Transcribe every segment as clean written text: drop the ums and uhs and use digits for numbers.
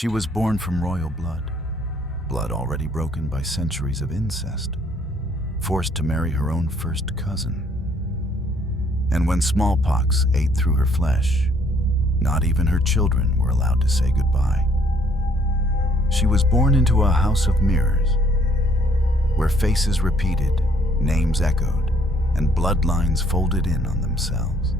She was born from royal blood, blood already broken by centuries of incest, forced to marry her own first cousin. And when smallpox ate through her flesh, not even her children were allowed to say goodbye. She was born into a house of mirrors, where faces repeated, names echoed, and bloodlines folded in on themselves.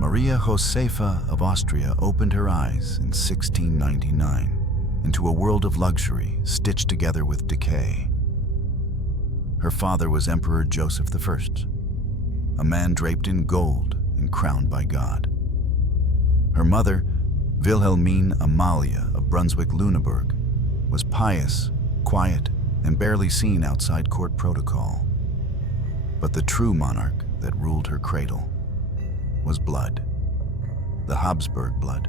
Maria Josepha of Austria opened her eyes in 1699 into a world of luxury stitched together with decay. Her father was Emperor Joseph I, a man draped in gold and crowned by God. Her mother, Wilhelmine Amalia of Brunswick-Lüneburg, was pious, quiet, and barely seen outside court protocol. But the true monarch that ruled her cradle was blood, the Habsburg blood,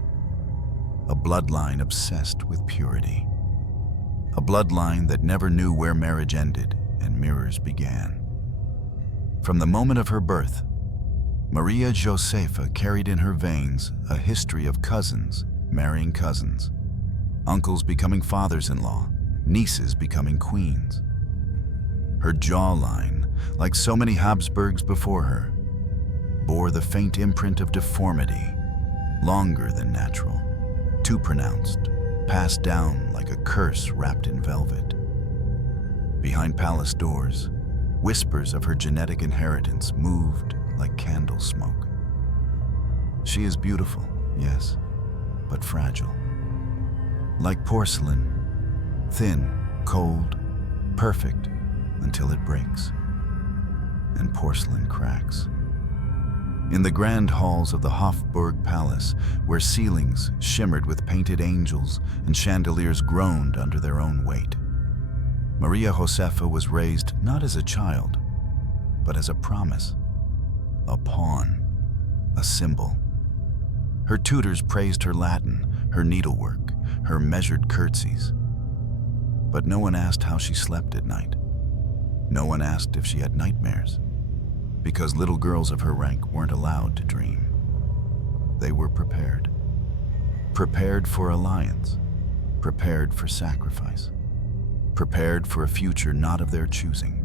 a bloodline obsessed with purity, a bloodline that never knew where marriage ended and mirrors began. From the moment of her birth, Maria Josepha carried in her veins a history of cousins marrying cousins, uncles becoming fathers-in-law, nieces becoming queens. Her jawline, like so many Habsburgs before her, bore the faint imprint of deformity, longer than natural, too pronounced, passed down like a curse wrapped in velvet. Behind palace doors, whispers of her genetic inheritance moved like candle smoke. She is beautiful, yes, but fragile. Like porcelain, thin, cold, perfect until it breaks, and porcelain cracks. In the grand halls of the Hofburg Palace, where ceilings shimmered with painted angels and chandeliers groaned under their own weight, Maria Josepha was raised not as a child, but as a promise, a pawn, a symbol. Her tutors praised her Latin, her needlework, her measured curtsies. But no one asked how she slept at night. No one asked if she had nightmares, because little girls of her rank weren't allowed to dream. They were prepared. Prepared for alliance, prepared for sacrifice, prepared for a future not of their choosing,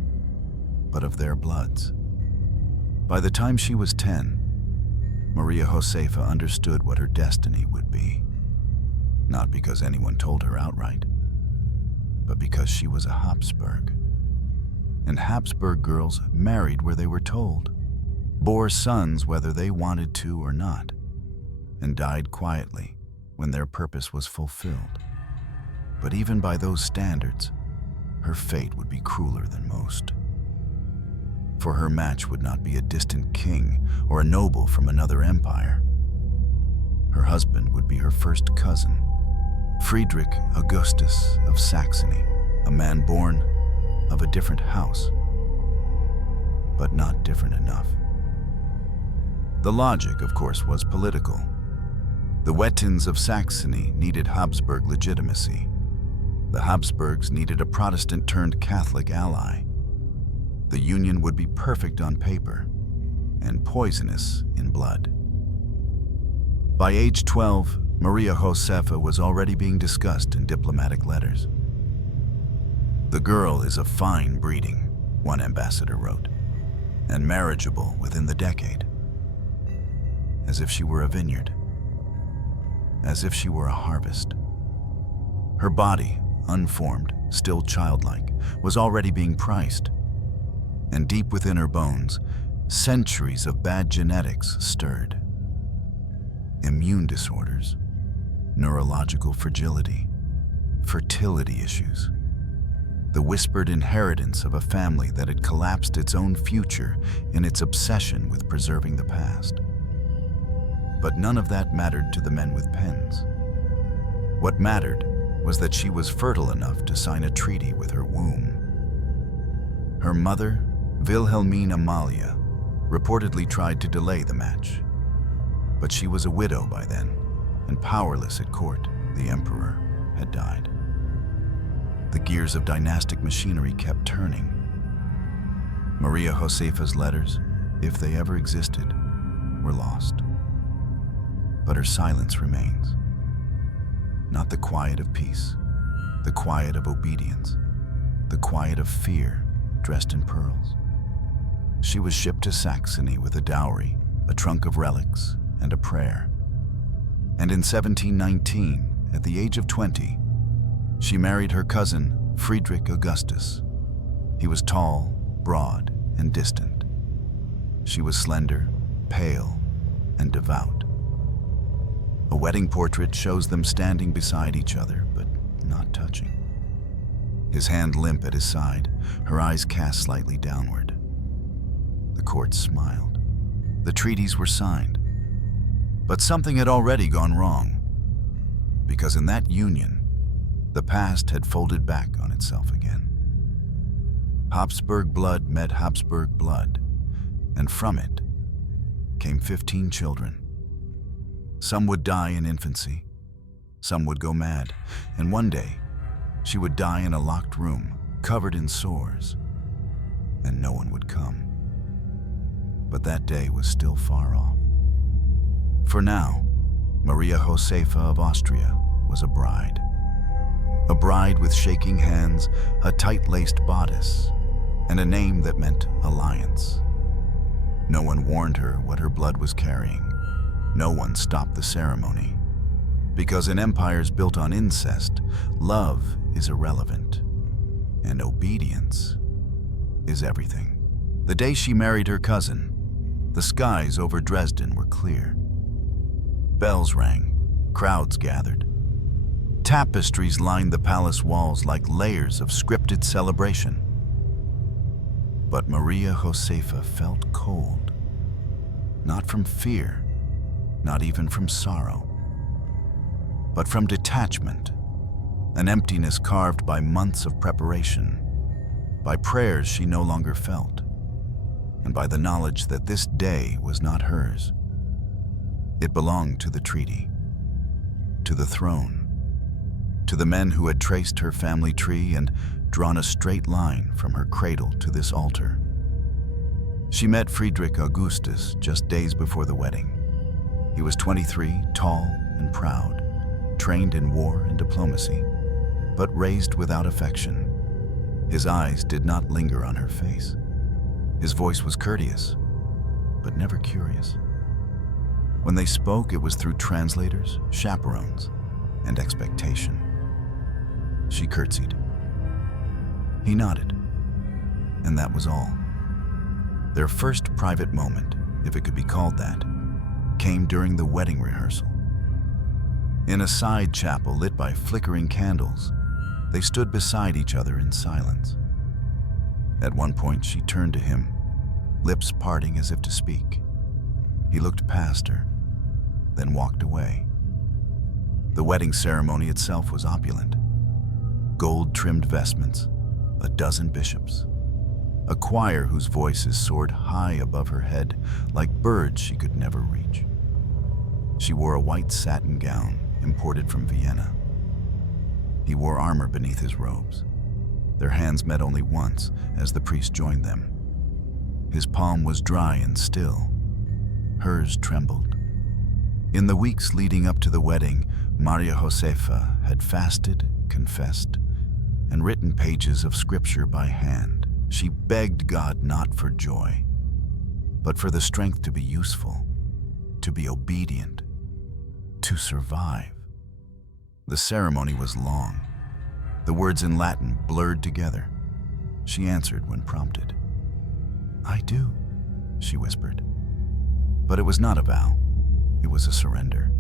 but of their bloods. By the time she was 10, Maria Josepha understood what her destiny would be, not because anyone told her outright, but because she was a Habsburg. And Habsburg girls married where they were told, bore sons whether they wanted to or not, and died quietly when their purpose was fulfilled. But even by those standards, her fate would be crueler than most. For her match would not be a distant king or a noble from another empire. Her husband would be her first cousin, Friedrich Augustus of Saxony, a man born of a different house, but not different enough. The logic, of course, was political. The Wettins of Saxony needed Habsburg legitimacy. The Habsburgs needed a Protestant-turned-Catholic ally. The union would be perfect on paper and poisonous in blood. By age 12, Maria Josepha was already being discussed in diplomatic letters. "The girl is of fine breeding," one ambassador wrote, "and marriageable within the decade." As if she were a vineyard. As if she were a harvest. Her body, unformed, still childlike, was already being priced. And deep within her bones, centuries of bad genetics stirred. Immune disorders, neurological fragility, fertility issues, the whispered inheritance of a family that had collapsed its own future in its obsession with preserving the past. But none of that mattered to the men with pens. What mattered was that she was fertile enough to sign a treaty with her womb. Her mother, Wilhelmine Amalia, reportedly tried to delay the match. But she was a widow by then, and powerless at court. The emperor had died. The gears of dynastic machinery kept turning. Maria Josepha's letters, if they ever existed, were lost. But her silence remains. not the quiet of peace, the quiet of obedience, the quiet of fear dressed in pearls. She was shipped to Saxony with a dowry, a trunk of relics, and a prayer. And in 1719, at the age of 20, she married her cousin, Friedrich Augustus. He was tall, broad, and distant. She was slender, pale, and devout. A wedding portrait shows them standing beside each other, but not touching. His hand limp at his side, her eyes cast slightly downward. The court smiled. The treaties were signed. But something had already gone wrong, because in that union, the past had folded back on itself again. Habsburg blood met Habsburg blood, and from it came 15 children. Some would die in infancy, some would go mad, and one day she would die in a locked room, covered in sores, and no one would come. But that day was still far off. For now, Maria Josepha of Austria was a bride. A bride with shaking hands, a tight-laced bodice, and a name that meant alliance. No one warned her what her blood was carrying. No one stopped the ceremony. Because in empires built on incest, love is irrelevant, and obedience is everything. The day she married her cousin, the skies over Dresden were clear. Bells rang, crowds gathered. Tapestries lined the palace walls like layers of scripted celebration. But Maria Josepha felt cold. Not from fear, not even from sorrow, but from detachment, an emptiness carved by months of preparation, by prayers she no longer felt, and by the knowledge that this day was not hers. It belonged to the treaty, to the throne, to the men who had traced her family tree and drawn a straight line from her cradle to this altar. She met Friedrich Augustus just days before the wedding. He was 23, tall and proud, trained in war and diplomacy, but raised without affection. His eyes did not linger on her face. His voice was courteous, but never curious. When they spoke, it was through translators, chaperones, and expectation. She curtsied. He nodded, and that was all. Their first private moment, if it could be called that, came during the wedding rehearsal. In a side chapel lit by flickering candles, they stood beside each other in silence. At one point, she turned to him, lips parting as if to speak. He looked past her, then walked away. The wedding ceremony itself was opulent. Gold-trimmed vestments, a dozen bishops, a choir whose voices soared high above her head like birds she could never reach. She wore a white satin gown imported from Vienna. He wore armor beneath his robes. Their hands met only once as the priest joined them. His palm was dry and still. Hers trembled. In the weeks leading up to the wedding, Maria Josepha had fasted, confessed, and written pages of scripture by hand. She begged God not for joy, but for the strength to be useful, to be obedient, to survive. The ceremony was long. The words in Latin blurred together. She answered when prompted. "I do," she whispered. But it was not a vow. It was a surrender.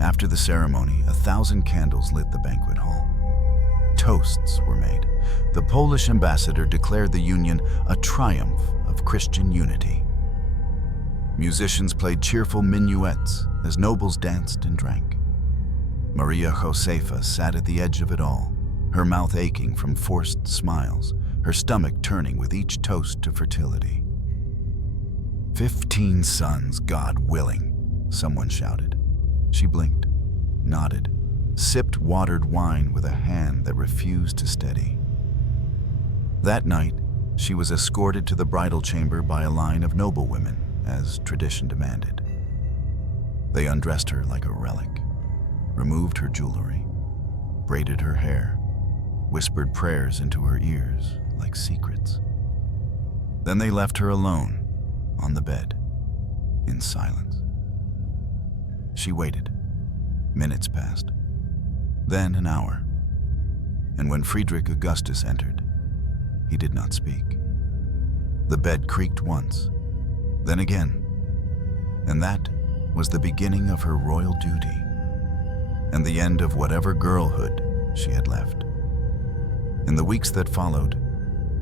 After the ceremony, 1,000 candles lit the banquet hall. Toasts were made. The Polish ambassador declared the union a triumph of Christian unity. Musicians played cheerful minuets as nobles danced and drank. Maria Josepha sat at the edge of it all, her mouth aching from forced smiles, her stomach turning with each toast to fertility. 15 sons, God willing, someone shouted. She blinked, nodded, sipped watered wine with a hand that refused to steady. That night, she was escorted to the bridal chamber by a line of noblewomen, as tradition demanded. They undressed her like a relic. removed her jewelry, braided her hair, whispered prayers into her ears like secrets. Then they left her alone on the bed, in silence. She waited. Minutes passed, then an hour. And when Friedrich Augustus entered, he did not speak. The bed creaked once, then again, and that was the beginning of her royal duty and the end of whatever girlhood she had left. In the weeks that followed,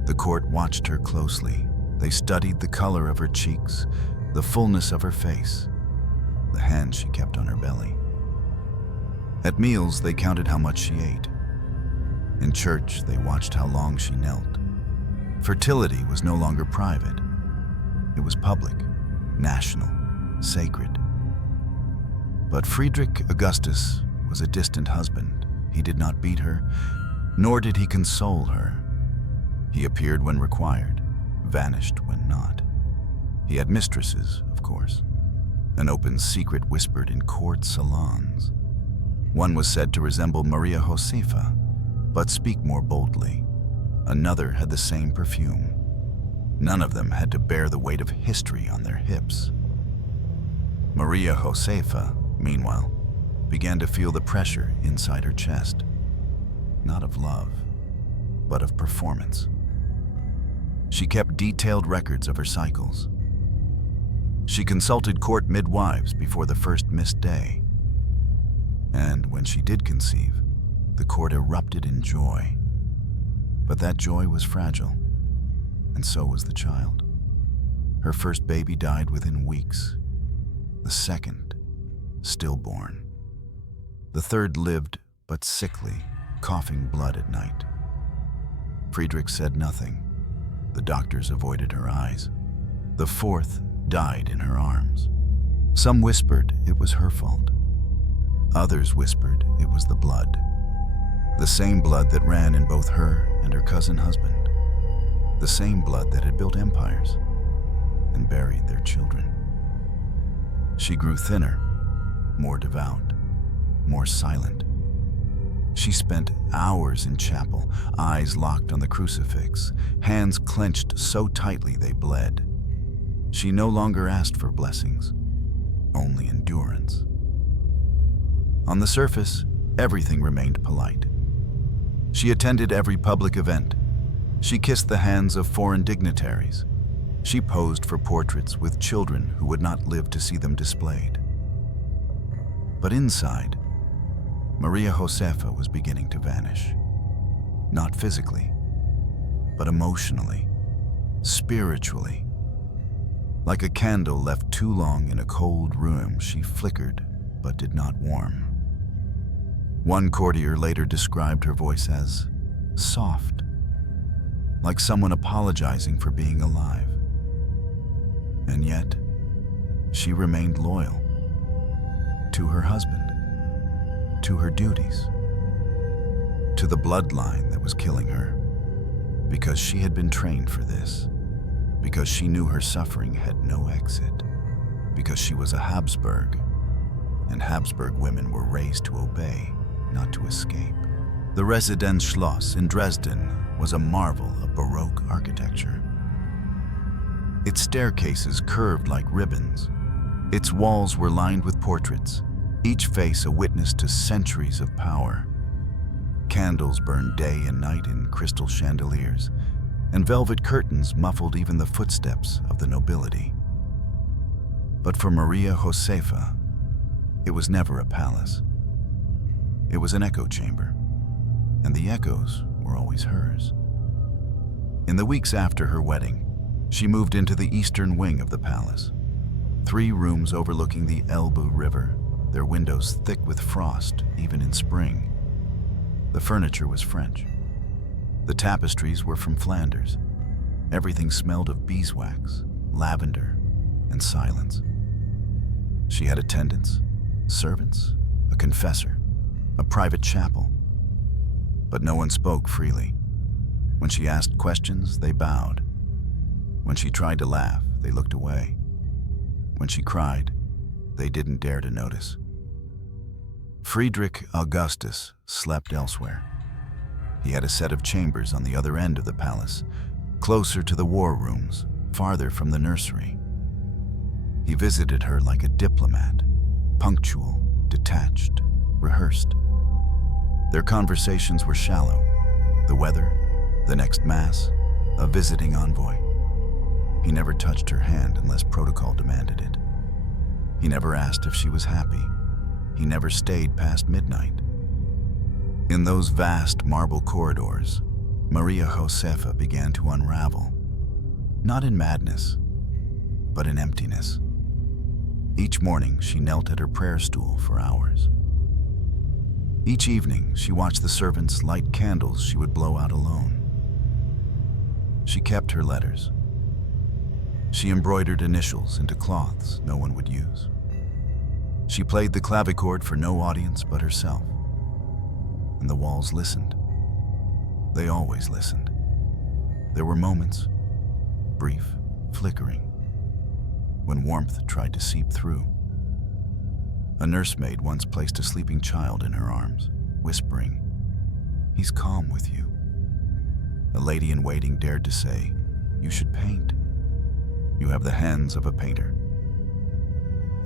the court watched her closely. They studied the color of her cheeks, the fullness of her face, the hand she kept on her belly. At meals, they counted how much she ate. In church, they watched how long she knelt. Fertility was no longer private. It was public, national, sacred. But Friedrich Augustus was a distant husband. He did not beat her, nor did he console her. He appeared when required, vanished when not. He had mistresses, of course. An open secret whispered in court salons. One was said to resemble Maria Josepha, but speak more boldly. Another had the same perfume. None of them had to bear the weight of history on their hips. Maria Josepha, meanwhile, began to feel the pressure inside her chest, not of love, but of performance. She kept detailed records of her cycles. She consulted court midwives before the first missed day. And when she did conceive, the court erupted in joy. But that joy was fragile, and so was the child. Her first baby died within weeks. The second, stillborn. The third lived, but sickly, coughing blood at night. Friedrich said nothing. The doctors avoided her eyes. The fourth died in her arms. Some whispered it was her fault. Others whispered it was the blood. The same blood that ran in both her and her cousin husband. The same blood that had built empires and buried their children. She grew thinner, more devout, more silent. She spent hours in chapel, eyes locked on the crucifix, hands clenched so tightly they bled. She no longer asked for blessings, only endurance. On the surface, everything remained polite. She attended every public event. She kissed the hands of foreign dignitaries. She posed for portraits with children who would not live to see them displayed. But inside, Maria Josepha was beginning to vanish. Not physically, but emotionally, spiritually. Like a candle left too long in a cold room, she flickered but did not warm. One courtier later described her voice as soft, like someone apologizing for being alive. And yet, she remained loyal to her husband, to her duties, to the bloodline that was killing her, because she had been trained for this, because she knew her suffering had no exit, because she was a Habsburg, and Habsburg women were raised to obey, not to escape. The Residenzschloss in Dresden was a marvel of Baroque architecture. Its staircases curved like ribbons. Its walls were lined with portraits, each face a witness to centuries of power. Candles burned day and night in crystal chandeliers, and velvet curtains muffled even the footsteps of the nobility. But for Maria Josepha, it was never a palace. It was an echo chamber, and the echoes were always hers. In the weeks after her wedding, she moved into the eastern wing of the palace. 3 rooms overlooking the Elbe River, their windows thick with frost even in spring. The furniture was French. The tapestries were from Flanders. Everything smelled of beeswax, lavender, and silence. She had attendants, servants, a confessor, a private chapel. But no one spoke freely. When she asked questions, they bowed. When she tried to laugh, they looked away. When she cried, they didn't dare to notice. Friedrich Augustus slept elsewhere. He had a set of chambers on the other end of the palace, closer to the war rooms, farther from the nursery. He visited her like a diplomat, punctual, detached, rehearsed. Their conversations were shallow. The weather, the next mass, a visiting envoy. He never touched her hand unless protocol demanded it. He never asked if she was happy. He never stayed past midnight. In those vast marble corridors, Maria Josepha began to unravel, not in madness, but in emptiness. Each morning, she knelt at her prayer stool for hours. Each evening, she watched the servants light candles she would blow out alone. She kept her letters. She embroidered initials into cloths no one would use. She played the clavichord for no audience but herself. And the walls listened. They always listened. There were moments, brief, flickering, when warmth tried to seep through. A nursemaid once placed a sleeping child in her arms, whispering, "He's calm with you." A lady-in-waiting dared to say, "You should paint. You have the hands of a painter."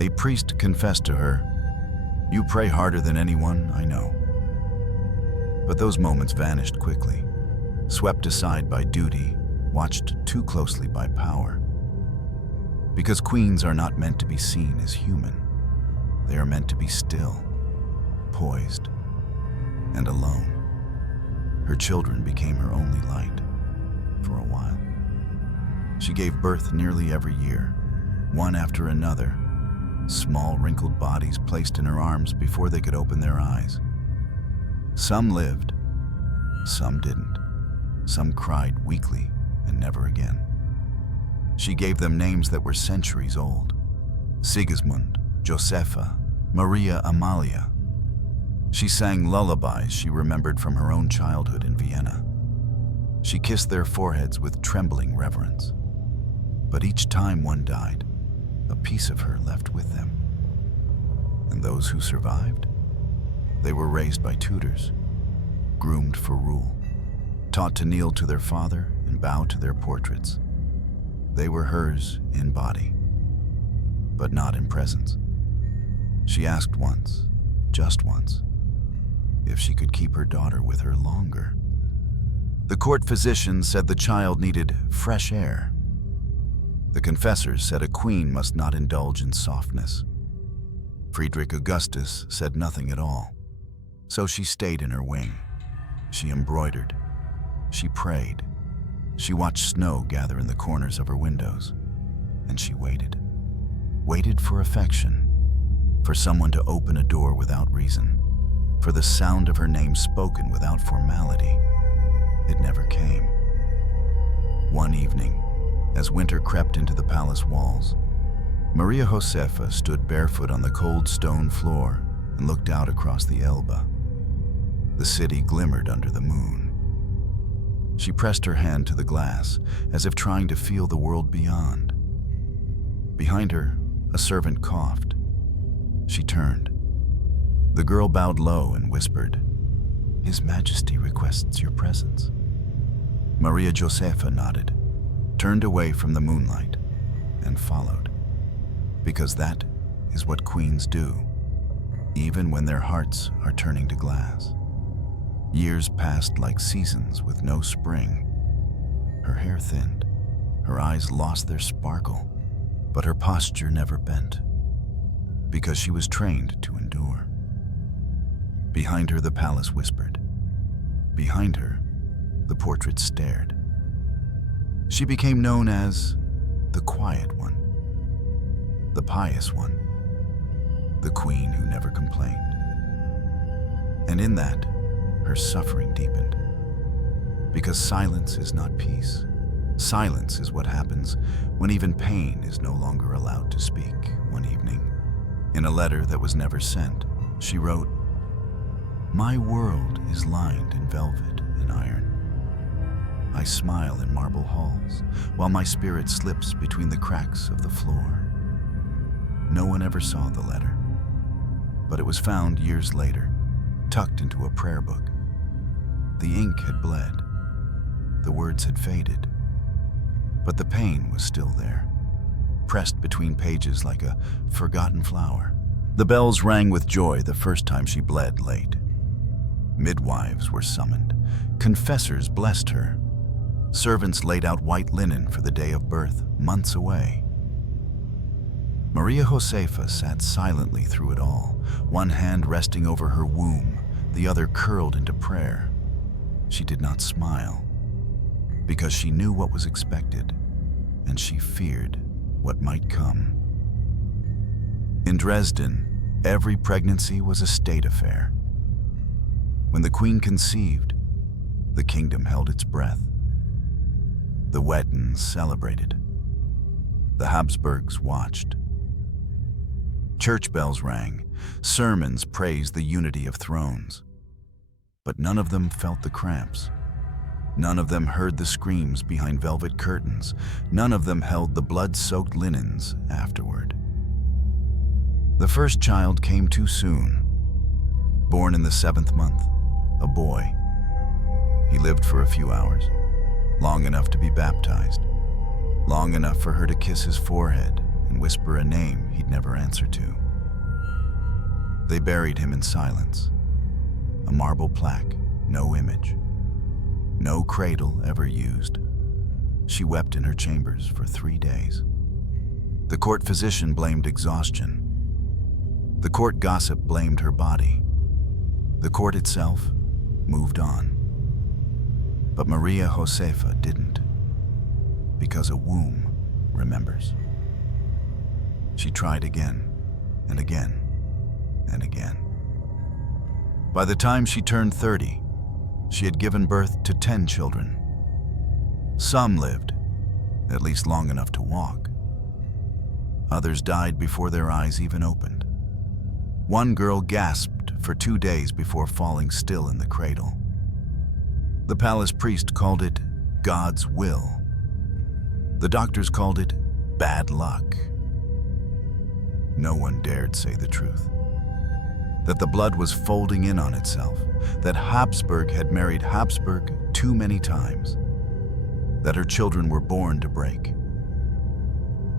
A priest confessed to her, "You pray harder than anyone I know." But those moments vanished quickly, swept aside by duty, watched too closely by power. Because queens are not meant to be seen as human. They are meant to be still, poised, and alone. Her children became her only light, for a while. She gave birth nearly every year, one after another, small wrinkled bodies placed in her arms before they could open their eyes. Some lived, some didn't. Some cried weakly and never again. She gave them names that were centuries old: Sigismund, Josepha, Maria Amalia. She sang lullabies she remembered from her own childhood in Vienna. She kissed their foreheads with trembling reverence. But each time one died, a piece of her left with them. And those who survived? They were raised by tutors, groomed for rule, taught to kneel to their father and bow to their portraits. They were hers in body, but not in presence. She asked once, just once, if she could keep her daughter with her longer. The court physicians said the child needed fresh air. The confessors said a queen must not indulge in softness. Friedrich Augustus said nothing at all. So she stayed in her wing. She embroidered. She prayed. She watched snow gather in the corners of her windows. And she waited. Waited for affection. For someone to open a door without reason. For the sound of her name spoken without formality. It never came. One evening, as winter crept into the palace walls, Maria Josepha stood barefoot on the cold stone floor and looked out across the Elbe. The city glimmered under the moon. She pressed her hand to the glass, as if trying to feel the world beyond. Behind her, a servant coughed. She turned. The girl bowed low and whispered, "His Majesty requests your presence." Maria Josepha nodded, turned away from the moonlight, and followed. Because that is what queens do, even when their hearts are turning to glass. Years passed like seasons with no spring. Her hair thinned, her eyes lost their sparkle, but her posture never bent, because she was trained to endure. Behind her, the palace whispered. Behind her, the portrait stared. She became known as the quiet one, the pious one, the queen who never complained. And in that, her suffering deepened. Because silence is not peace. Silence is what happens when even pain is no longer allowed to speak. One evening, in a letter that was never sent, she wrote, "My world is lined in velvet and iron. I smile in marble halls, while my spirit slips between the cracks of the floor." No one ever saw the letter. but it was found years later, tucked into a prayer book. The ink had bled. The words had faded. But the pain was still there, pressed between pages like a forgotten flower. The bells rang with joy the first time she bled late. Midwives were summoned. Confessors blessed her. Servants laid out white linen for the day of birth, months away. Maria Josepha sat silently through it all, one hand resting over her womb, the other curled into prayer. She did not smile, because she knew what was expected, and she feared what might come. In Dresden, every pregnancy was a state affair. When the queen conceived, the kingdom held its breath. The Wettins celebrated. The Habsburgs watched. Church bells rang, sermons praised the unity of thrones. But none of them felt the cramps. None of them heard the screams behind velvet curtains. None of them held the blood-soaked linens afterward. The first child came too soon. Born in the 7th month, a boy. He lived for a few hours, long enough to be baptized, long enough for her to kiss his forehead and whisper a name he'd never answer to. They buried him in silence. A marble plaque, no image. No cradle ever used. She wept in her chambers for 3 days. The court physician blamed exhaustion. The court gossip blamed her body. The court itself moved on. But Maria Josepha didn't, because a womb remembers. She tried again and again and again. By the time she turned 30, she had given birth to 10 children. Some lived, at least long enough to walk. Others died before their eyes even opened. One girl gasped for 2 days before falling still in the cradle. The palace priest called it God's will. The doctors called it bad luck. No one dared say the truth. That the blood was folding in on itself. That Habsburg had married Habsburg too many times. That her children were born to break.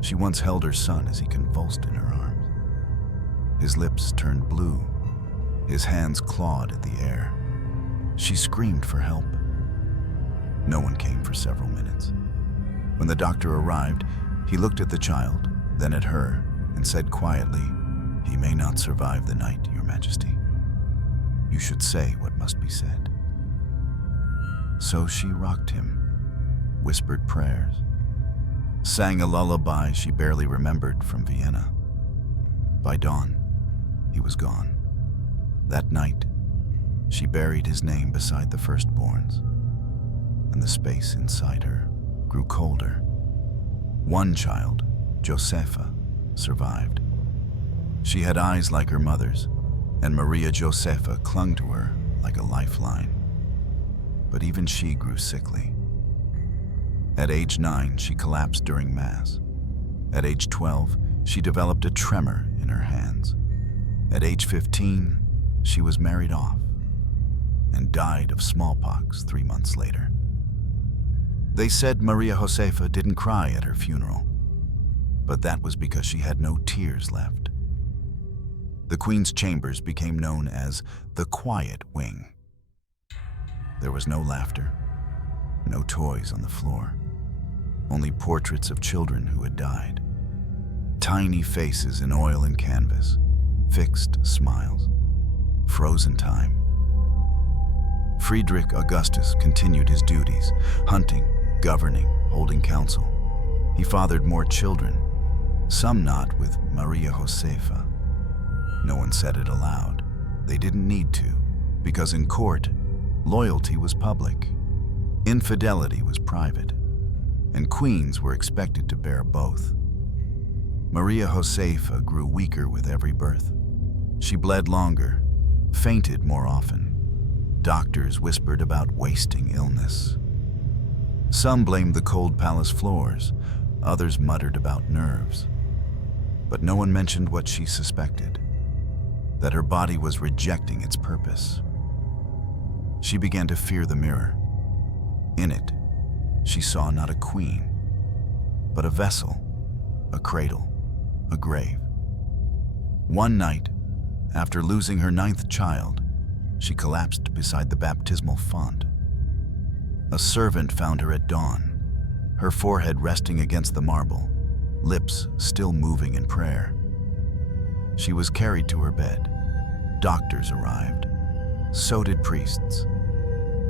She once held her son as he convulsed in her arms. His lips turned blue. His hands clawed at the air. She screamed for help. No one came for several minutes. When the doctor arrived, he looked at the child, then at her, and said quietly, "He may not survive the night, Your Majesty. You should say what must be said." So she rocked him, whispered prayers, sang a lullaby she barely remembered from Vienna. By dawn, he was gone. That night, she buried his name beside the firstborn's, and the space inside her grew colder. One child, Josepha, survived. She had eyes like her mother's, and Maria Josepha clung to her like a lifeline. But even she grew sickly. At age 9, she collapsed during Mass. At age 12, she developed a tremor in her hands. At age 15, she was married off and died of smallpox 3 months later. They said Maria Josepha didn't cry at her funeral, but that was because she had no tears left. The Queen's chambers became known as the Quiet Wing. There was no laughter, no toys on the floor, only portraits of children who had died. Tiny faces in oil and canvas, fixed smiles, frozen time. Friedrich Augustus continued his duties, hunting, governing, holding council. He fathered more children, some not with Maria Josepha. No one said it aloud. They didn't need to, because in court, loyalty was public, infidelity was private, and queens were expected to bear both. Maria Josepha grew weaker with every birth. She bled longer, fainted more often. Doctors whispered about wasting illness. Some blamed the cold palace floors, others muttered about nerves. But no one mentioned what she suspected. that her body was rejecting its purpose. She began to fear the mirror. In it, she saw not a queen, but a vessel, a cradle, a grave. One night, after losing her 9th child, she collapsed beside the baptismal font. A servant found her at dawn, her forehead resting against the marble, lips still moving in prayer. She was carried to her bed. Doctors arrived. So did priests.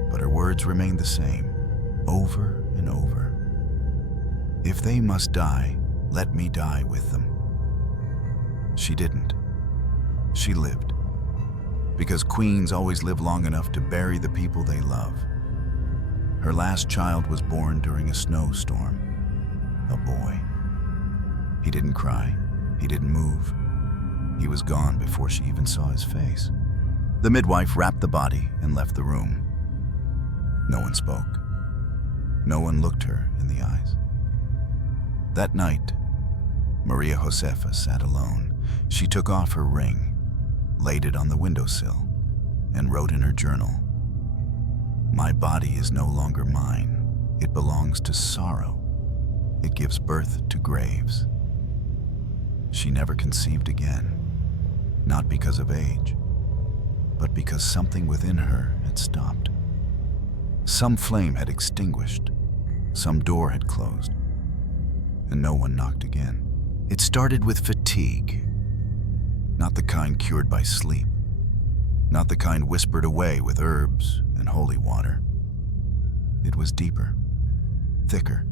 But her words remained the same, over and over. If they must die, let me die with them. She didn't. She lived. Because queens always live long enough to bury the people they love. Her last child was born during a snowstorm. A boy. He didn't cry. He didn't move. He was gone before she even saw his face. The midwife wrapped the body and left the room. No one spoke. No one looked her in the eyes. That night, Maria Josepha sat alone. She took off her ring, laid it on the windowsill, and wrote in her journal, "My body is no longer mine. It belongs to sorrow. It gives birth to graves." She never conceived again, not because of age, but because something within her had stopped. Some flame had extinguished, some door had closed, and no one knocked again. It started with fatigue, not the kind cured by sleep, not the kind whispered away with herbs and holy water. It was deeper, thicker.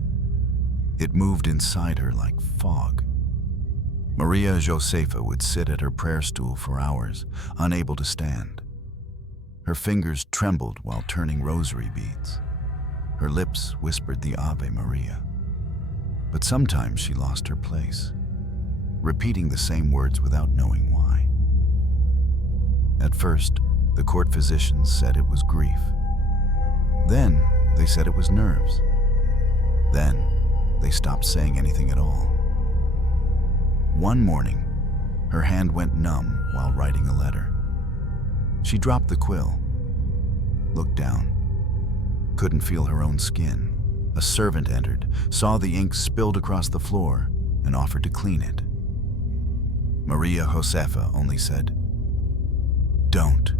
It moved inside her like fog. Maria Josepha would sit at her prayer stool for hours, unable to stand. Her fingers trembled while turning rosary beads. Her lips whispered the Ave Maria. But sometimes she lost her place, repeating the same words without knowing why. At first, the court physicians said it was grief. Then, they said it was nerves. Then, they stopped saying anything at all. One morning, her hand went numb while writing a letter. She dropped the quill, looked down, couldn't feel her own skin. A servant entered, saw the ink spilled across the floor, and offered to clean it. Maria Josepha only said, "Don't.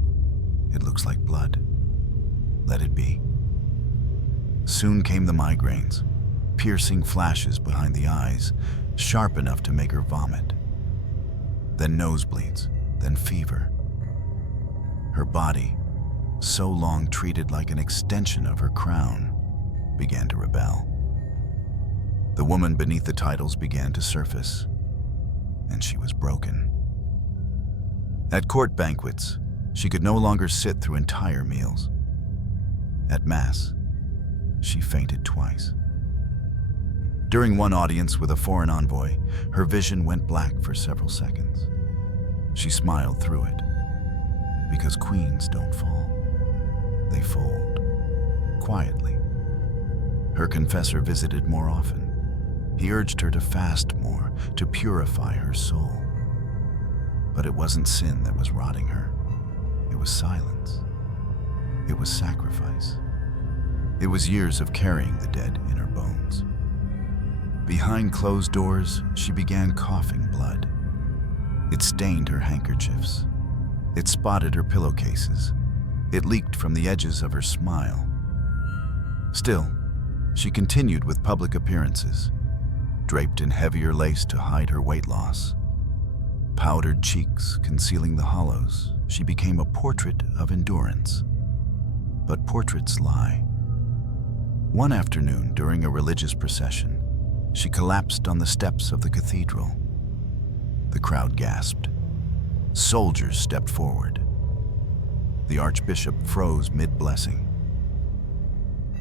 It looks like blood. Let it be." Soon came the migraines, piercing flashes behind the eyes, sharp enough to make her vomit. Then nosebleeds, then fever. Her body, so long treated like an extension of her crown, began to rebel. The woman beneath the titles began to surface, and she was broken. At court banquets, she could no longer sit through entire meals. At Mass, she fainted twice. During one audience with a foreign envoy, her vision went black for several seconds. She smiled through it, because queens don't fall. They fold, quietly. Her confessor visited more often. He urged her to fast more, to purify her soul. But it wasn't sin that was rotting her. It was silence. It was sacrifice. It was years of carrying the dead in her bones. Behind closed doors, she began coughing blood. It stained her handkerchiefs. It spotted her pillowcases. It leaked from the edges of her smile. Still, she continued with public appearances, draped in heavier lace to hide her weight loss. Powdered cheeks concealing the hollows, she became a portrait of endurance. But portraits lie. One afternoon, during a religious procession, she collapsed on the steps of the cathedral. The crowd gasped. Soldiers stepped forward. The archbishop froze mid-blessing.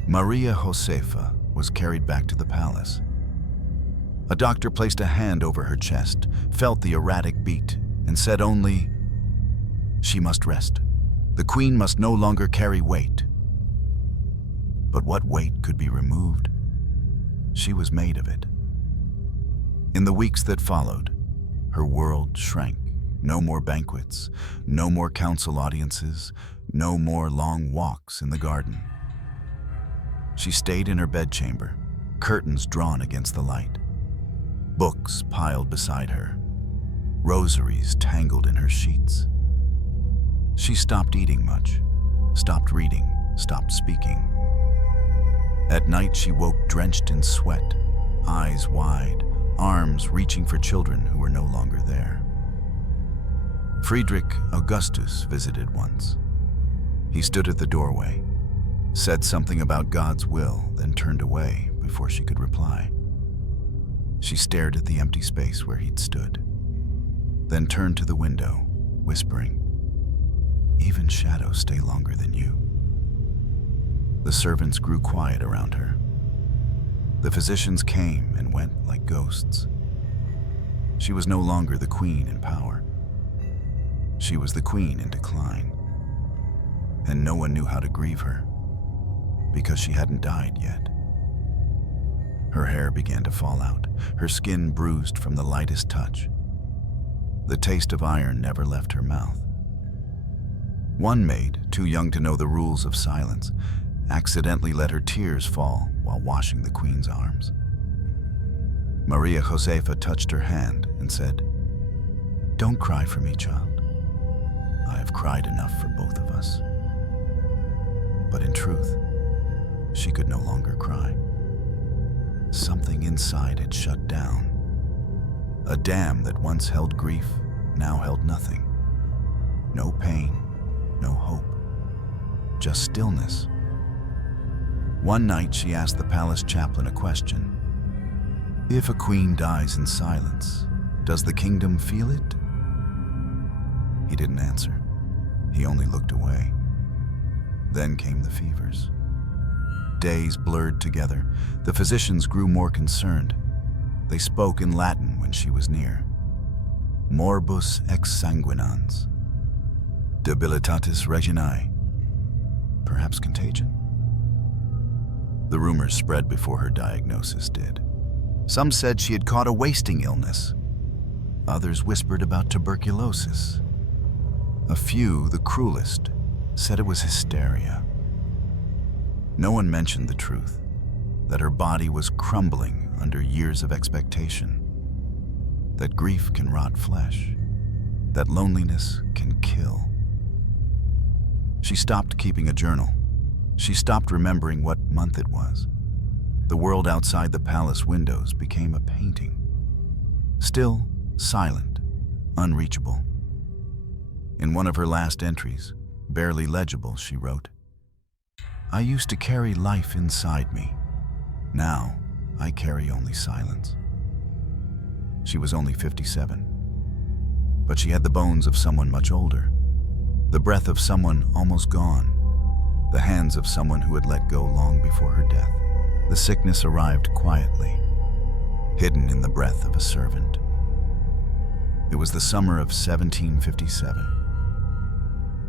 Maria Josepha was carried back to the palace. A doctor placed a hand over her chest, felt the erratic beat, and said only, "She must rest. The queen must no longer carry weight." But what weight could be removed? She was made of it. In the weeks that followed, her world shrank No more banquets, no more council audiences, no more long walks in the garden. She stayed in her bedchamber, curtains drawn against the light, books piled beside her, rosaries tangled in her sheets. She stopped eating much, stopped reading, stopped speaking. At night she woke drenched in sweat, eyes wide, arms reaching for children who were no longer there. Friedrich Augustus visited once. He stood at the doorway, said something about God's will, then turned away before she could reply. She stared at the empty space where he'd stood, then turned to the window, whispering, "Even shadows stay longer than you." The servants grew quiet around her. The physicians came and went like ghosts. She was no longer the queen in power. She was the queen in decline. And no one knew how to grieve her, because she hadn't died yet. Her hair began to fall out, her skin bruised from the lightest touch. The taste of iron never left her mouth. One maid, too young to know the rules of silence, accidentally let her tears fall while washing the queen's arms. Maria Josepha touched her hand and said, "Don't cry for me, child. I have cried enough for both of us." But in truth, she could no longer cry. Something inside had shut down. A dam that once held grief now held nothing. No pain, no hope, just stillness. One night she asked the palace chaplain a question. "If a queen dies in silence, does the kingdom feel it?" He didn't answer. He only looked away. Then came the fevers. Days blurred together. The physicians grew more concerned. They spoke in Latin when she was near. Morbus exsanguinans. Debilitatis reginae. Perhaps contagion? The rumors spread before her diagnosis did. Some said she had caught a wasting illness. Others whispered about tuberculosis. A few, the cruelest, said it was hysteria. No one mentioned the truth, that her body was crumbling under years of expectation, that grief can rot flesh, that loneliness can kill. She stopped keeping a journal. She stopped remembering what month it was. The world outside the palace windows became a painting. Still, silent, unreachable. In one of her last entries, barely legible, she wrote, "I used to carry life inside me. Now, I carry only silence." She was only 57, but she had the bones of someone much older, the breath of someone almost gone, the hands of someone who had let go long before her death. The sickness arrived quietly, hidden in the breath of a servant. It was the summer of 1757.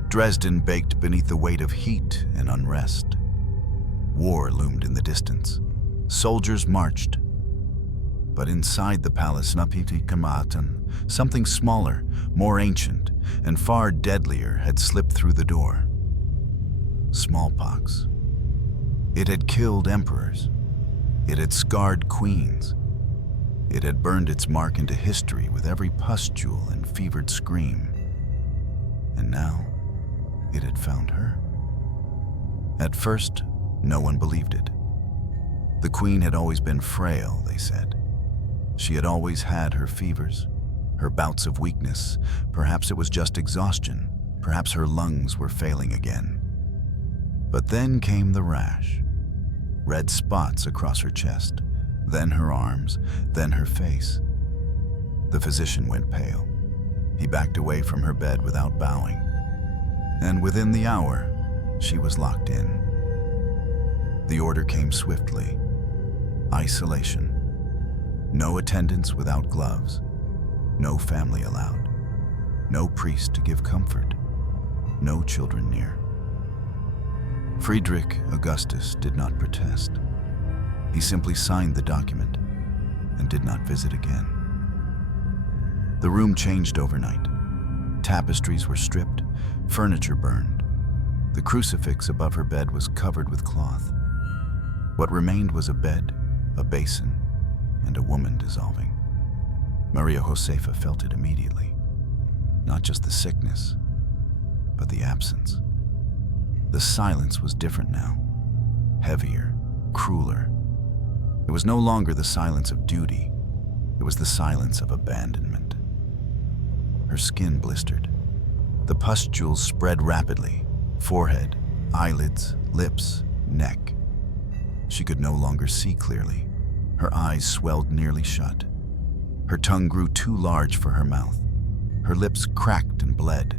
Dresden baked beneath the weight of heat and unrest. War loomed in the distance. Soldiers marched. But inside the palace, something smaller, more ancient, and far deadlier had slipped through the door. Smallpox. It had killed emperors. It had scarred queens. It had burned its mark into history with every pustule and fevered scream. And now, it had found her. At first, no one believed it. The queen had always been frail, they said. She had always had her fevers, her bouts of weakness. Perhaps it was just exhaustion. Perhaps her lungs were failing again. But then came the rash. Red spots across her chest, then her arms, then her face. The physician went pale. He backed away from her bed without bowing. And within the hour, she was locked in. The order came swiftly. Isolation. No attendants without gloves. No family allowed. No priest to give comfort. No children near. Friedrich Augustus did not protest. He simply signed the document and did not visit again. The room changed overnight. Tapestries were stripped, furniture burned. The crucifix above her bed was covered with cloth. What remained was a bed, a basin, and a woman dissolving. Maria Josepha felt it immediately. Not just the sickness, but the absence. The silence was different now, heavier, crueler. It was no longer the silence of duty. It was the silence of abandonment. Her skin blistered. The pustules spread rapidly. Forehead, eyelids, lips, neck. She could no longer see clearly. Her eyes swelled nearly shut. Her tongue grew too large for her mouth. Her lips cracked and bled.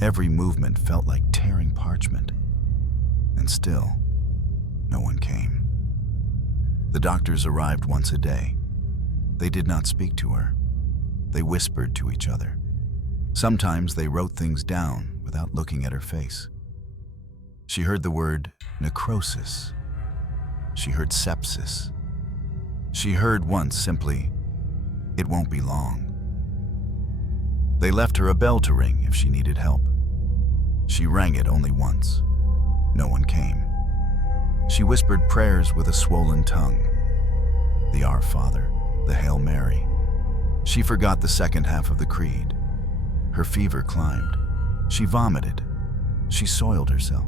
Every movement felt like tearing parchment. And still, no one came. The doctors arrived once a day. They did not speak to her. They whispered to each other. Sometimes they wrote things down without looking at her face. She heard the word necrosis. She heard sepsis. She heard once simply, "It won't be long." They left her a bell to ring if she needed help. She rang it only once. No one came. She whispered prayers with a swollen tongue. The Our Father, the Hail Mary. She forgot the second half of the creed. Her fever climbed. She vomited. She soiled herself.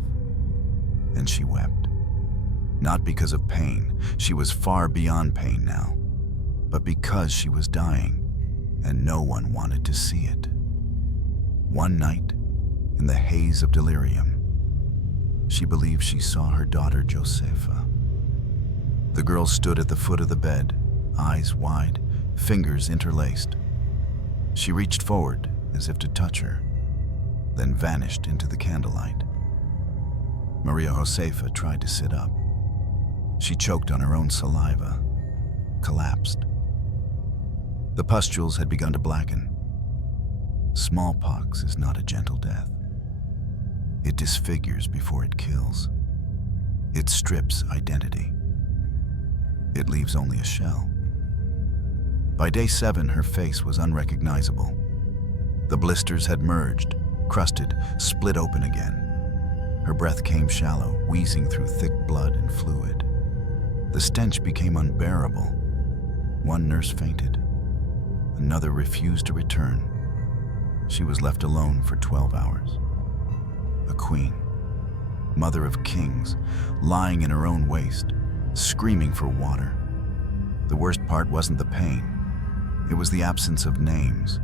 And she wept. Not because of pain. She was far beyond pain now. But because she was dying, and no one wanted to see it. One night, in the haze of delirium, she believed she saw her daughter Josepha. The girl stood at the foot of the bed, eyes wide, fingers interlaced. She reached forward as if to touch her, then vanished into the candlelight. Maria Josepha tried to sit up. She choked on her own saliva, collapsed. The pustules had begun to blacken. Smallpox is not a gentle death. It disfigures before it kills. It strips identity. It leaves only a shell. By day 7, her face was unrecognizable. The blisters had merged, crusted, split open again. Her breath came shallow, wheezing through thick blood and fluid. The stench became unbearable. One nurse fainted. Another refused to return. She was left alone for 12 hours. A queen, mother of kings, lying in her own waste, screaming for water. The worst part wasn't the pain. It was the absence of names.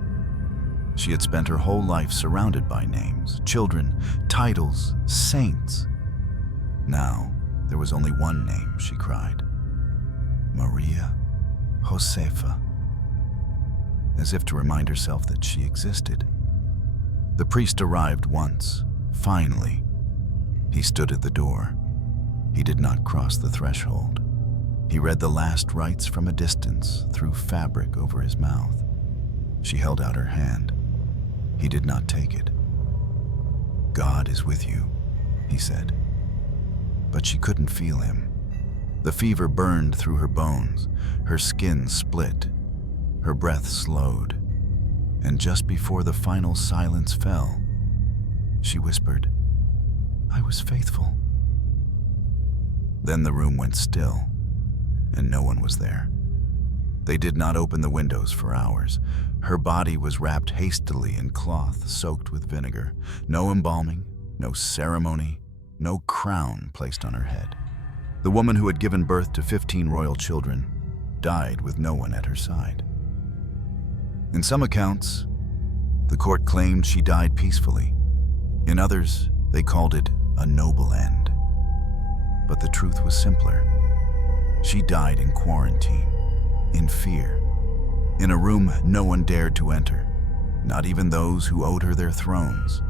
She had spent her whole life surrounded by names, children, titles, saints. Now, there was only one name, she cried. Maria Josepha. As if to remind herself that she existed. The priest arrived once, finally. He stood at the door. He did not cross the threshold. He read the last rites from a distance through fabric over his mouth. She held out her hand. He did not take it. God is with you, he said. But she couldn't feel him. The fever burned through her bones. Her skin split. Her breath slowed. And just before the final silence fell, she whispered, "I was faithful." Then the room went still, and no one was there. They did not open the windows for hours. Her body was wrapped hastily in cloth soaked with vinegar. No embalming, no ceremony, no crown placed on her head. The woman who had given birth to 15 royal children died with no one at her side. In some accounts, the court claimed she died peacefully. In others, they called it a noble end. But the truth was simpler. She died in quarantine, in fear, in a room no one dared to enter, not even those who owed her their thrones.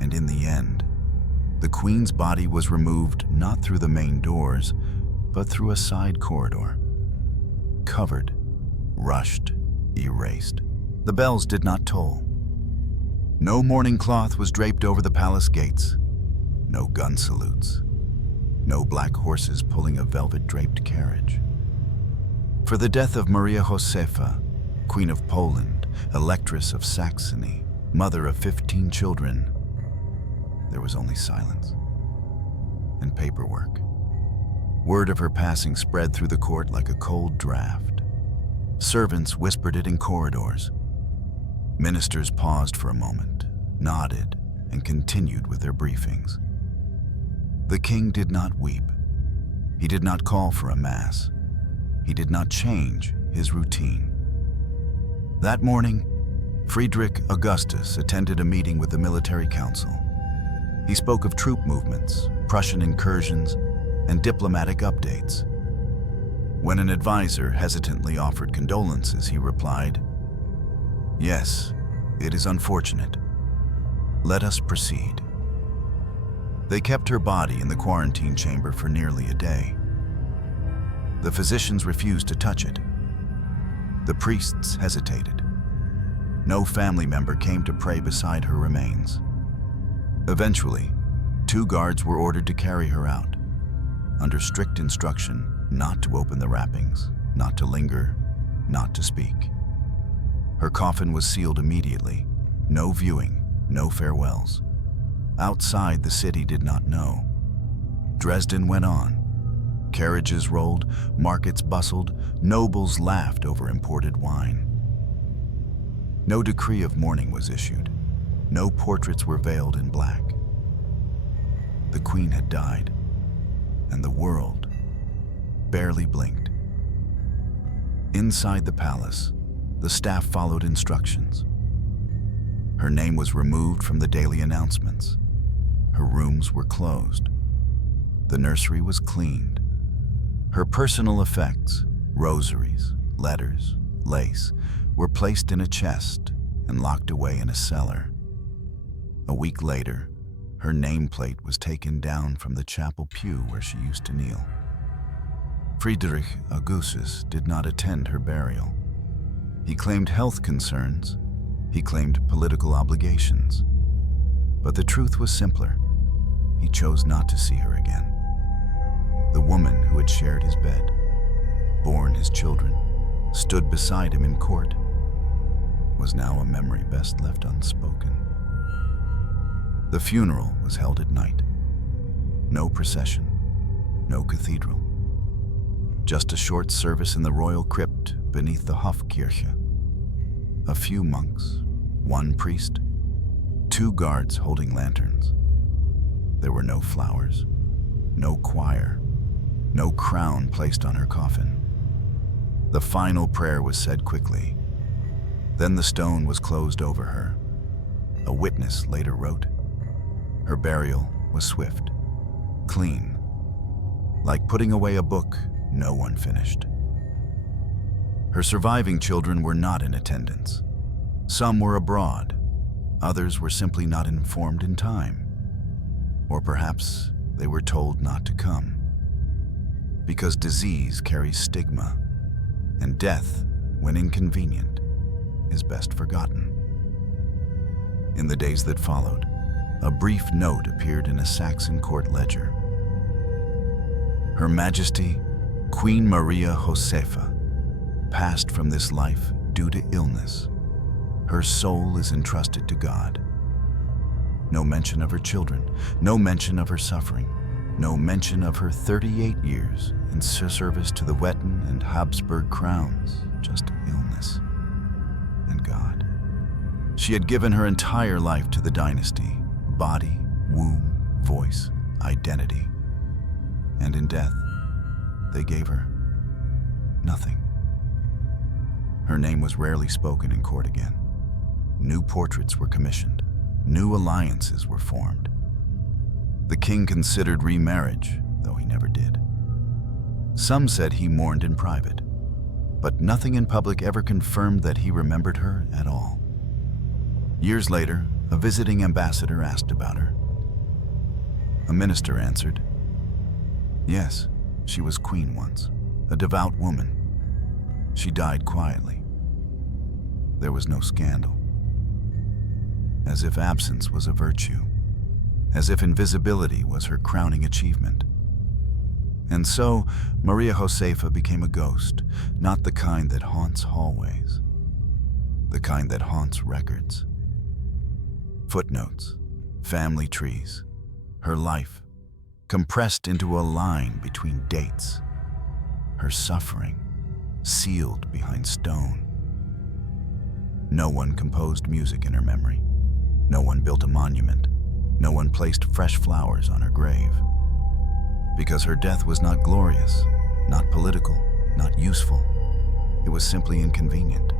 And in the end, the queen's body was removed not through the main doors, but through a side corridor. Covered, rushed, erased. The bells did not toll. No mourning cloth was draped over the palace gates. No gun salutes. No black horses pulling a velvet-draped carriage. For the death of Maria Josepha, Queen of Poland, Electress of Saxony, mother of 15 children, there was only silence and paperwork. Word of her passing spread through the court like a cold draft. Servants whispered it in corridors. Ministers paused for a moment, nodded, and continued with their briefings. The king did not weep. He did not call for a mass. He did not change his routine. That morning, Friedrich Augustus attended a meeting with the military council. He spoke of troop movements, Prussian incursions, and diplomatic updates. When an advisor hesitantly offered condolences, he replied, "Yes, it is unfortunate. Let us proceed." They kept her body in the quarantine chamber for nearly a day. The physicians refused to touch it. The priests hesitated. No family member came to pray beside her remains. Eventually, 2 guards were ordered to carry her out, under strict instruction not to open the wrappings, not to linger, not to speak. Her coffin was sealed immediately. No viewing, no farewells. Outside, the city did not know. Dresden went on. Carriages rolled, markets bustled, nobles laughed over imported wine. No decree of mourning was issued. No portraits were veiled in black. The queen had died, and the world barely blinked. Inside the palace, the staff followed instructions. Her name was removed from the daily announcements. Her rooms were closed. The nursery was cleaned. Her personal effects, rosaries, letters, lace, were placed in a chest and locked away in a cellar. A week later, her nameplate was taken down from the chapel pew where she used to kneel. Friedrich Augustus did not attend her burial. He claimed health concerns. He claimed political obligations. But the truth was simpler. He chose not to see her again. The woman who had shared his bed, borne his children, stood beside him in court, was now a memory best left unspoken. The funeral was held at night. No procession, no cathedral. Just a short service in the royal crypt beneath the Hofkirche. A few monks, 1 priest, 2 guards holding lanterns. There were no flowers, no choir, no crown placed on her coffin. The final prayer was said quickly. Then the stone was closed over her. A witness later wrote, "Her burial was swift, clean. Like putting away a book no one finished." Her surviving children were not in attendance. Some were abroad. Others were simply not informed in time. Or perhaps they were told not to come. Because disease carries stigma, and death, when inconvenient, is best forgotten. In the days that followed, a brief note appeared in a Saxon court ledger. Her Majesty, Queen Maria Josepha, passed from this life due to illness. Her soul is entrusted to God. No mention of her children, no mention of her suffering, no mention of her 38 years in service to the Wettin and Habsburg crowns, just illness and God. She had given her entire life to the dynasty, body, womb, voice, identity. And in death, they gave her nothing. Her name was rarely spoken in court again. New portraits were commissioned. New alliances were formed. The king considered remarriage, though he never did. Some said he mourned in private, but nothing in public ever confirmed that he remembered her at all. Years later, a visiting ambassador asked about her. A minister answered, "Yes, she was queen once, a devout woman. She died quietly. There was no scandal." As if absence was a virtue, as if invisibility was her crowning achievement. And so, Maria Josepha became a ghost, not the kind that haunts hallways, the kind that haunts records. Footnotes, family trees, her life, compressed into a line between dates, her suffering, sealed behind stone. No one composed music in her memory. No one built a monument. No one placed fresh flowers on her grave. Because her death was not glorious, not political, not useful. It was simply inconvenient.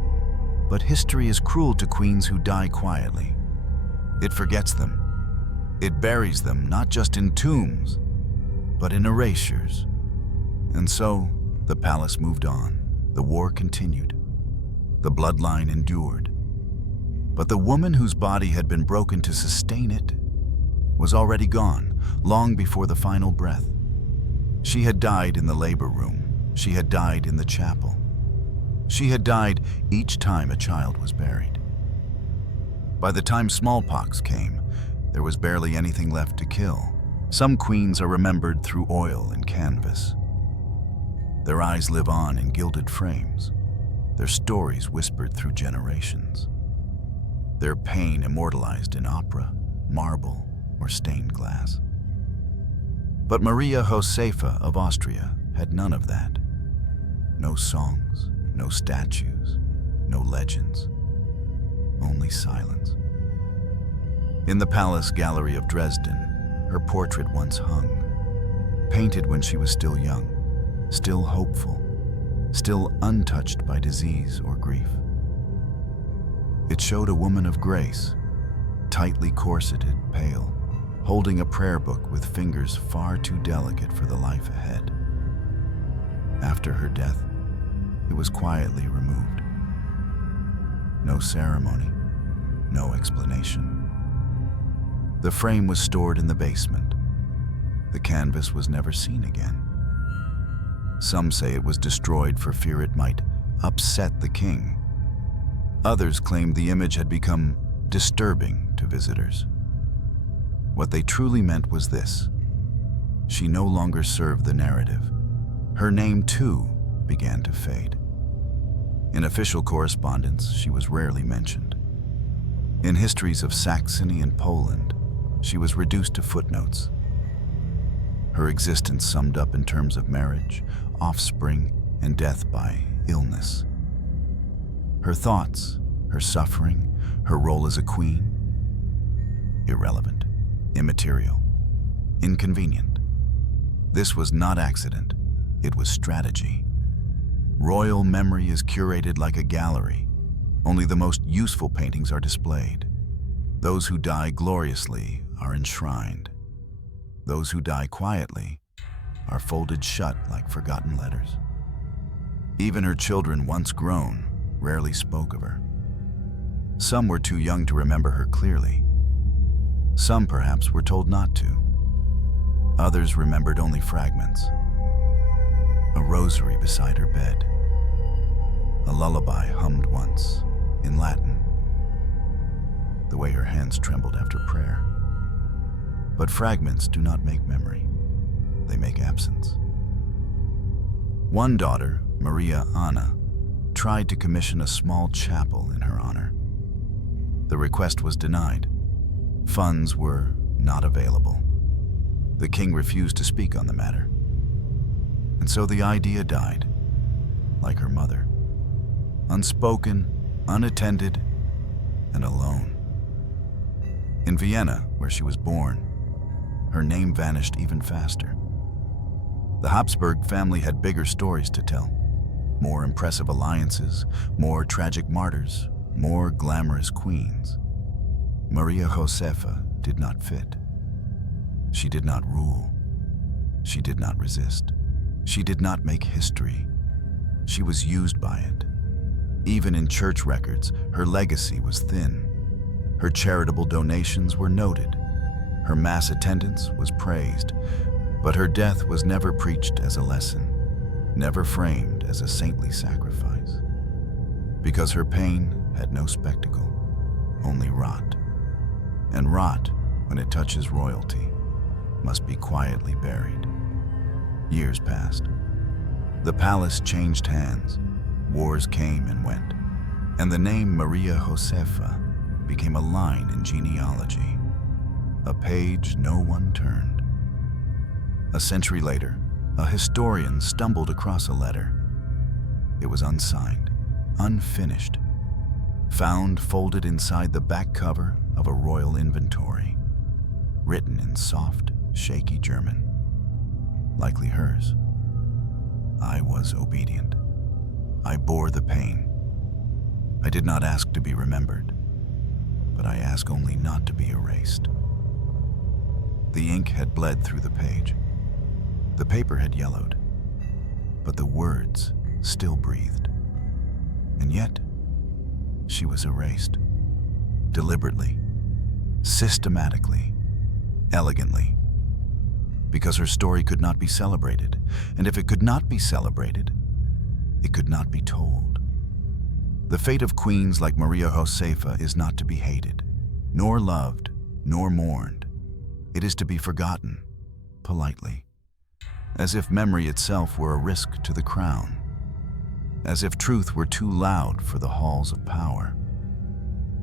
But history is cruel to queens who die quietly. It forgets them. It buries them not just in tombs, but in erasures. And so, the palace moved on. The war continued. The bloodline endured. But the woman whose body had been broken to sustain it was already gone, long before the final breath. She had died in the labor room. She had died in the chapel. She had died each time a child was buried. By the time smallpox came, there was barely anything left to kill. Some queens are remembered through oil and canvas. Their eyes live on in gilded frames, their stories whispered through generations, their pain immortalized in opera, marble, or stained glass. But Maria Josepha of Austria had none of that. No songs, no statues, no legends, only silence. In the palace gallery of Dresden, her portrait once hung, painted when she was still young, still hopeful, still untouched by disease or grief. It showed a woman of grace, tightly corseted, pale, holding a prayer book with fingers far too delicate for the life ahead. After her death, it was quietly removed. No ceremony, no explanation. The frame was stored in the basement. The canvas was never seen again. Some say it was destroyed for fear it might upset the king. Others claimed the image had become disturbing to visitors. What they truly meant was this: she no longer served the narrative. Her name, too, began to fade. In official correspondence, she was rarely mentioned. In histories of Saxony and Poland, she was reduced to footnotes. Her existence summed up in terms of marriage, offspring, and death by illness. Her thoughts, her suffering, her role as a queen, irrelevant, immaterial, inconvenient. This was not accident, it was strategy. Royal memory is curated like a gallery. Only the most useful paintings are displayed. Those who die gloriously are enshrined. Those who die quietly are folded shut like forgotten letters. Even her children, once grown, rarely spoke of her. Some were too young to remember her clearly. Some perhaps were told not to. Others remembered only fragments. A rosary beside her bed. A lullaby hummed once, in Latin. The way her hands trembled after prayer. But fragments do not make memory. They make absence. One daughter, Maria Anna, tried to commission a small chapel in her honor. The request was denied. Funds were not available. The king refused to speak on the matter. And so the idea died, like her mother. Unspoken, unattended, and alone. In Vienna, where she was born, her name vanished even faster. The Habsburg family had bigger stories to tell. More impressive alliances, more tragic martyrs, more glamorous queens. Maria Josepha did not fit. She did not rule. She did not resist. She did not make history. She was used by it. Even in church records, her legacy was thin. Her charitable donations were noted. Her mass attendance was praised, but her death was never preached as a lesson, never framed as a saintly sacrifice. Because her pain had no spectacle, only rot. And rot, when it touches royalty, must be quietly buried. Years passed. The palace changed hands. Wars came and went. And the name Maria Josepha became a line in genealogy, a page no one turned. A century later, a historian stumbled across a letter. It was unsigned, unfinished, found folded inside the back cover of a royal inventory, written in soft, shaky German, likely hers. I was obedient. I bore the pain. I did not ask to be remembered, but I ask only not to be erased. The ink had bled through the page. The paper had yellowed, but the words still breathed. And yet, she was erased. Deliberately, systematically, elegantly. Because her story could not be celebrated, and if it could not be celebrated, it could not be told. The fate of queens like Maria Josepha is not to be hated, nor loved, nor mourned. It is to be forgotten, politely, as if memory itself were a risk to the crown, as if truth were too loud for the halls of power.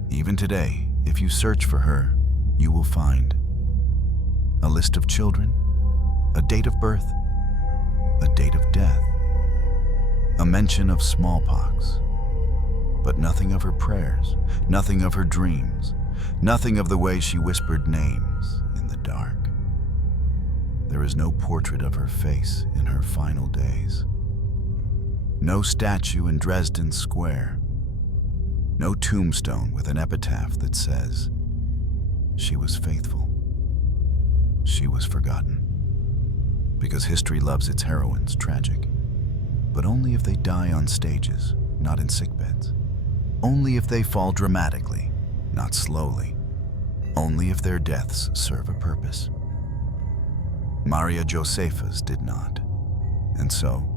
Even today, if you search for her, you will find a list of children, a date of birth, a date of death, a mention of smallpox, but nothing of her prayers, nothing of her dreams, nothing of the way she whispered names in the dark. There is no portrait of her face in her final days. No statue in Dresden Square. No tombstone with an epitaph that says, "She was faithful. She was forgotten." Because history loves its heroines tragic, but only if they die on stages, not in sickbeds. Only if they fall dramatically, not slowly. Only if their deaths serve a purpose. Maria Josepha's did not, and so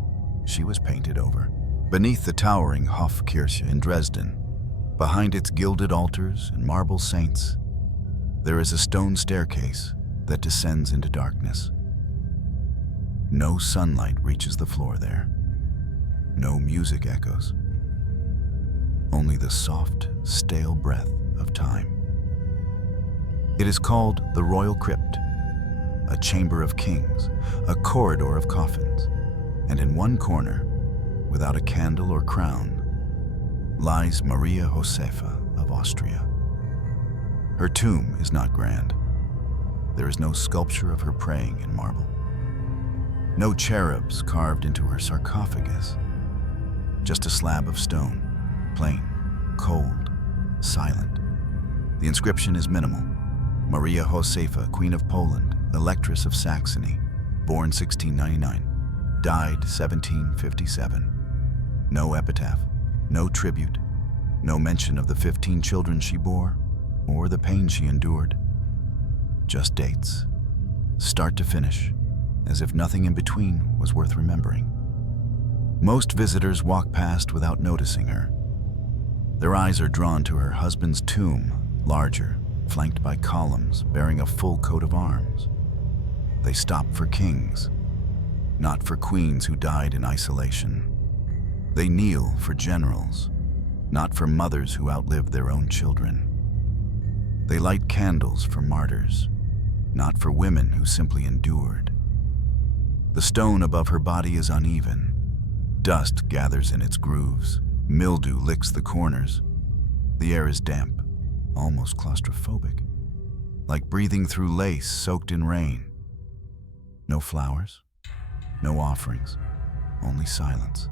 she was painted over. Beneath the towering Hofkirche in Dresden, behind its gilded altars and marble saints, there is a stone staircase that descends into darkness. No sunlight reaches the floor there. No music echoes. Only the soft, stale breath of time. It is called the Royal Crypt, a chamber of kings, a corridor of coffins, and in one corner, without a candle or crown, lies Maria Josepha of Austria. Her tomb is not grand. There is no sculpture of her praying in marble. No cherubs carved into her sarcophagus. Just a slab of stone, plain, cold, silent. The inscription is minimal. Maria Josepha, Queen of Poland, Electress of Saxony, born 1699, died 1757. No epitaph, no tribute, no mention of the 15 children she bore or the pain she endured. Just dates, start to finish, as if nothing in between was worth remembering. Most visitors walk past without noticing her. Their eyes are drawn to her husband's tomb, larger, flanked by columns bearing a full coat of arms. They stop for kings, not for queens who died in isolation. They kneel for generals, not for mothers who outlived their own children. They light candles for martyrs, not for women who simply endured. The stone above her body is uneven. Dust gathers in its grooves. Mildew licks the corners. The air is damp, almost claustrophobic, like breathing through lace soaked in rain. No flowers, no offerings, only silence.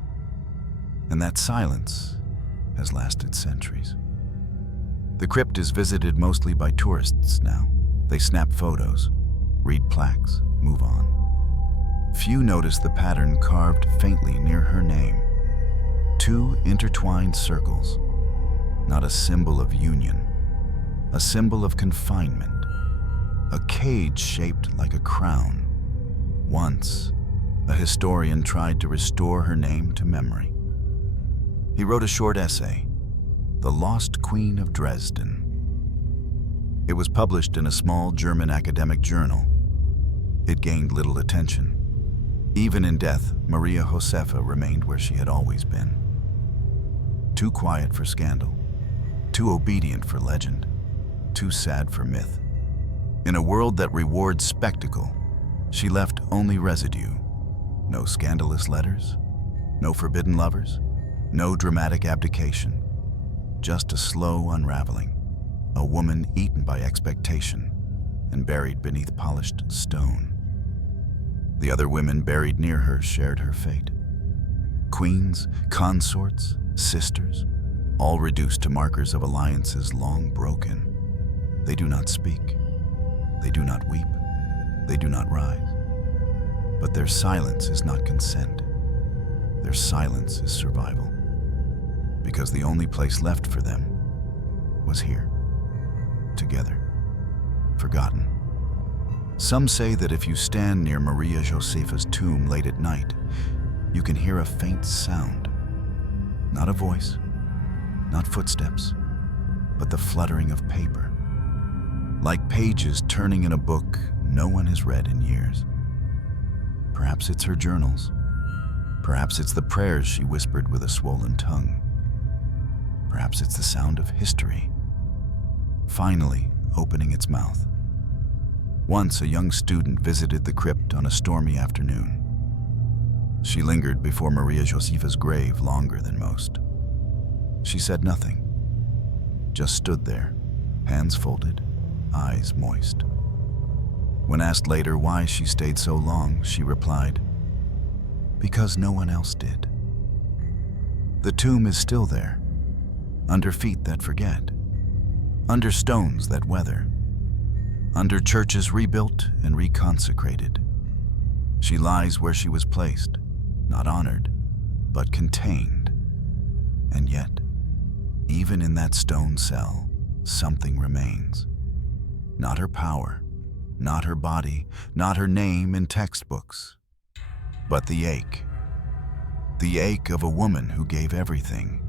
And that silence has lasted centuries. The crypt is visited mostly by tourists now. They snap photos, read plaques, move on. Few notice the pattern carved faintly near her name. Two intertwined circles, not a symbol of union, a symbol of confinement, a cage shaped like a crown. Once, a historian tried to restore her name to memory. He wrote a short essay, The Lost Queen of Dresden. It was published in a small German academic journal. It gained little attention. Even in death, Maria Josepha remained where she had always been. Too quiet for scandal, too obedient for legend, too sad for myth. In a world that rewards spectacle, she left only residue. No scandalous letters, no forbidden lovers, no dramatic abdication. Just a slow unraveling, a woman eaten by expectation and buried beneath polished stone. The other women buried near her shared her fate. Queens, consorts, sisters, all reduced to markers of alliances long broken. They do not speak, they do not weep, they do not rise. But their silence is not consent. Their silence is survival. Because the only place left for them was here, together, forgotten. Some say that if you stand near Maria Josepha's tomb late at night, you can hear a faint sound. Not a voice, not footsteps, but the fluttering of paper. Like pages turning in a book no one has read in years. Perhaps it's her journals. Perhaps it's the prayers she whispered with a swollen tongue. Perhaps it's the sound of history, finally opening its mouth. Once a young student visited the crypt on a stormy afternoon. She lingered before Maria Josepha's grave longer than most. She said nothing, just stood there, hands folded, eyes moist. When asked later why she stayed so long, she replied, "Because no one else did." The tomb is still there, under feet that forget, under stones that weather, under churches rebuilt and reconsecrated. She lies where she was placed, not honored, but contained. And yet, even in that stone cell, something remains. Not her power, not her body, not her name in textbooks, but the ache of a woman who gave everything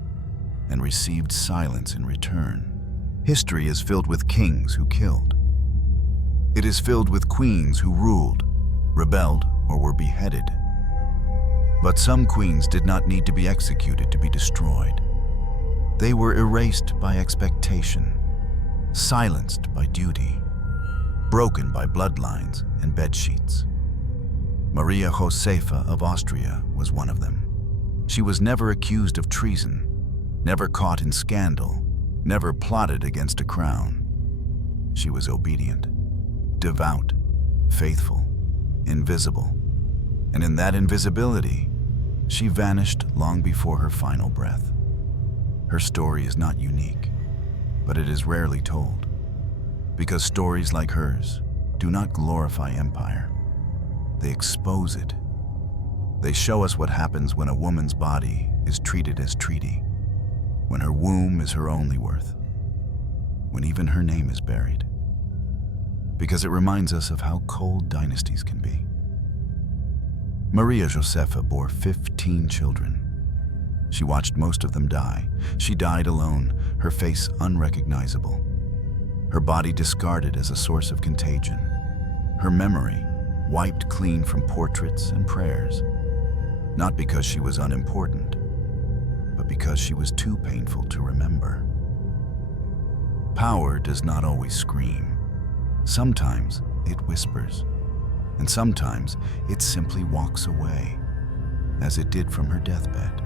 and received silence in return. History is filled with kings who killed. It is filled with queens who ruled, rebelled, or were beheaded. But some queens did not need to be executed to be destroyed. They were erased by expectation, silenced by duty, broken by bloodlines and bedsheets. Maria Josepha of Austria was one of them. She was never accused of treason, never caught in scandal, never plotted against a crown. She was obedient, devout, faithful, invisible. And in that invisibility, she vanished long before her final breath. Her story is not unique, but it is rarely told, because stories like hers do not glorify empire. They expose it. They show us what happens when a woman's body is treated as treaty, when her womb is her only worth, when even her name is buried. Because it reminds us of how cold dynasties can be. Maria Josepha bore 15 children. She watched most of them die. She died alone, her face unrecognizable, her body discarded as a source of contagion, her memory wiped clean from portraits and prayers, not because she was unimportant, but because she was too painful to remember. Power does not always scream. Sometimes it whispers, and sometimes it simply walks away, as it did from her deathbed.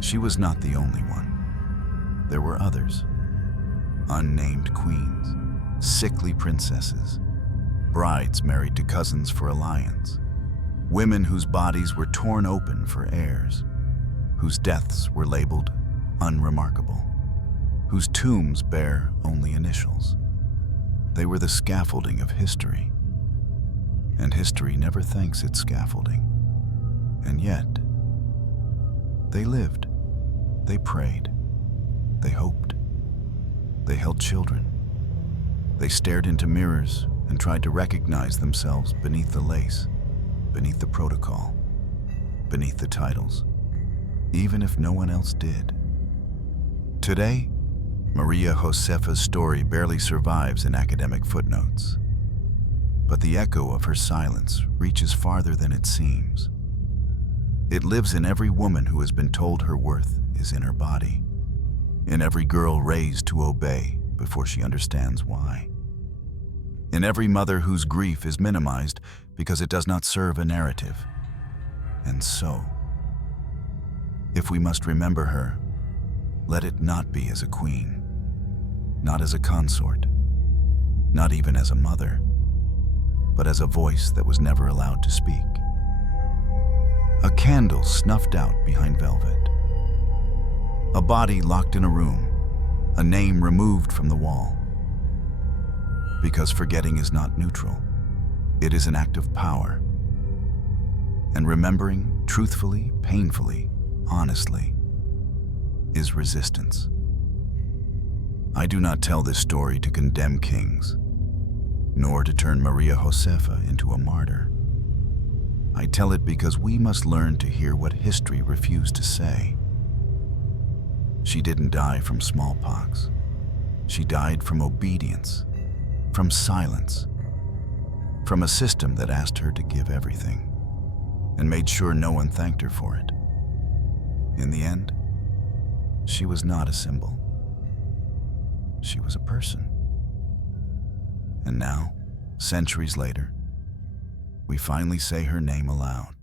She was not the only one. There were others. Unnamed queens, sickly princesses, brides married to cousins for alliance, women whose bodies were torn open for heirs, whose deaths were labeled unremarkable, whose tombs bear only initials. They were the scaffolding of history, and history never thanks its scaffolding. And yet, they lived, they prayed, they hoped, they held children, they stared into mirrors and tried to recognize themselves beneath the lace, beneath the protocol, beneath the titles, even if no one else did. Today, Maria Josepha's story barely survives in academic footnotes, but the echo of her silence reaches farther than it seems. It lives in every woman who has been told her worth is in her body, In every girl raised to obey before she understands why. In every mother whose grief is minimized because it does not serve a narrative. And so, if we must remember her, let it not be as a queen, not as a consort, not even as a mother, but as a voice that was never allowed to speak. A candle snuffed out behind velvet. A body locked in a room, a name removed from the wall. Because forgetting is not neutral, it is an act of power. And remembering, truthfully, painfully, honestly, is resistance. I do not tell this story to condemn kings, nor to turn Maria Josepha into a martyr. I tell it because we must learn to hear what history refused to say. She didn't die from smallpox. She died from obedience, from silence, from a system that asked her to give everything and made sure no one thanked her for it. In the end, she was not a symbol. She was a person. And now, centuries later, we finally say her name aloud.